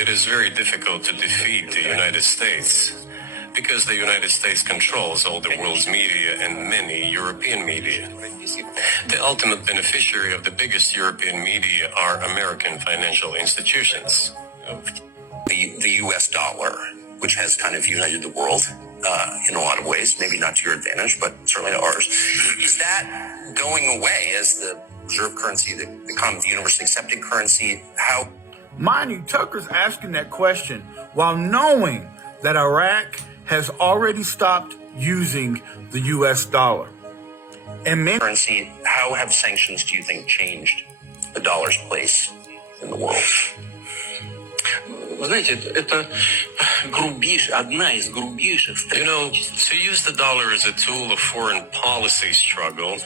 It is very difficult to defeat the United States because the United States controls all the world's media and many European media. The ultimate beneficiary of the biggest European media are American financial institutions. The U.S. dollar, which has kind of united the world in a lot of ways, maybe not to your advantage, but certainly to ours. Is that going away as the reserve currency, the economy of the universe, accepted currency? How? Mind you, Tucker's asking that question while knowing that Iraq has already stopped using the U.S. dollar. And Currency, how have sanctions, do you think, changed the dollar's place in the world? You know, to use the dollar as a tool of foreign policy struggle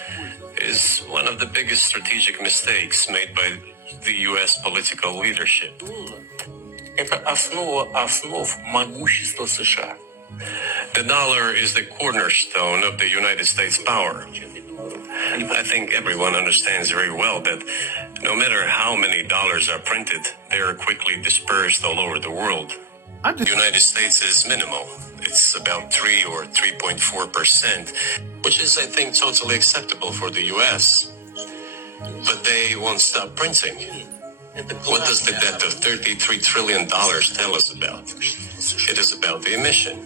is one of the biggest strategic mistakes made by the U.S. political leadership. The dollar is the cornerstone of the United States power. I think everyone understands very well that no matter how many dollars are printed, they are quickly dispersed all over the world. The United States is minimal. It's about 3 or 3.4%, which is, I think, totally acceptable for the U.S. But they won't stop printing. What does the debt of $33 trillion tell us about? It is about the emission.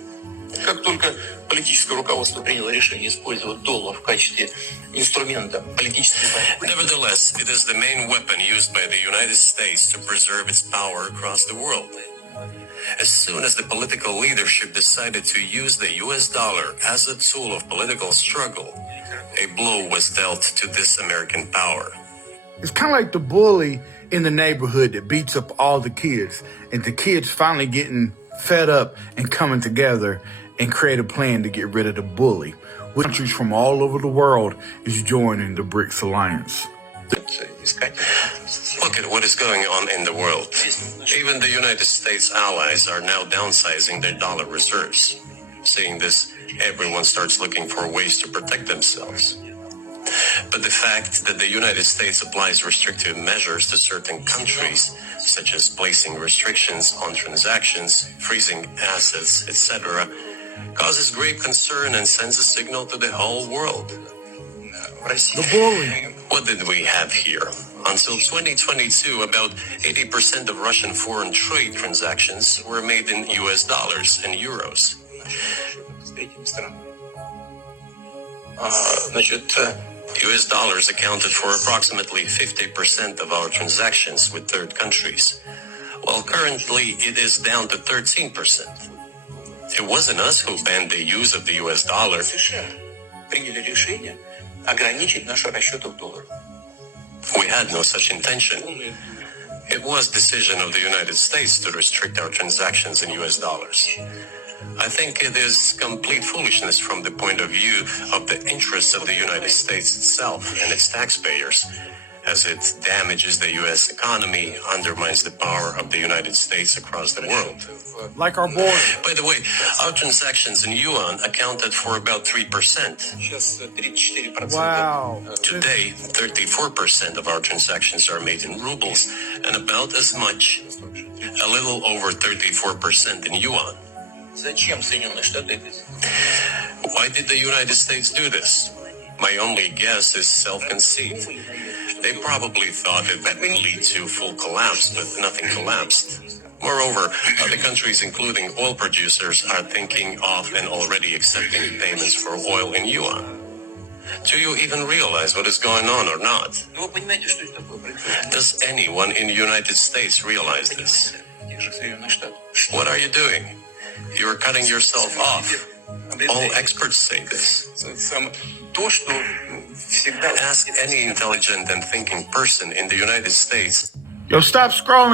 Nevertheless, it is the main weapon used by the United States to preserve its power across the world. As soon as the political leadership decided to use the US dollar as a tool of political struggle, a blow was dealt to this American power. It's kind of like the bully in the neighborhood that beats up all the kids, and the kids finally getting fed up and coming together and create a plan to get rid of the bully. Countries from all over the world is joining the BRICS alliance. Look at what is going on in the world. Even the United States allies are now downsizing their dollar reserves. Seeing this, everyone starts looking for ways to protect themselves. But the fact that the United States applies restrictive measures to certain countries, such as placing restrictions on transactions, freezing assets, etc., causes great concern and sends a signal to the whole world. The bully. What did we have here? Until 2022, about 80% of Russian foreign trade transactions were made in US dollars and euros. US dollars accounted for approximately 50% of our transactions with third countries, while currently it is down to 13%. It wasn't us who banned the use of the US dollar. We had no such intention. It was decision of the United States to restrict our transactions in US dollars. I think it is complete foolishness from the point of view of the interests of the United States itself and its taxpayers, as it damages the U.S. economy, undermines the power of the United States across the world. Like our border. By the way, our transactions in yuan accounted for about 3%. Wow. Today, 34% of our transactions are made in rubles and about as much, a little over 34% in yuan. Why did the United States do this? My only guess is self-conceit. They probably thought it would lead to full collapse, but nothing collapsed. Moreover, other countries, including oil producers, are thinking of and already accepting payments for oil in yuan. Do you even realize what is going on or not? Does anyone in the United States realize this? What are you doing? You are cutting yourself off. All experts say this. Ask any intelligent and thinking person in the United States. Yo, stop scrolling.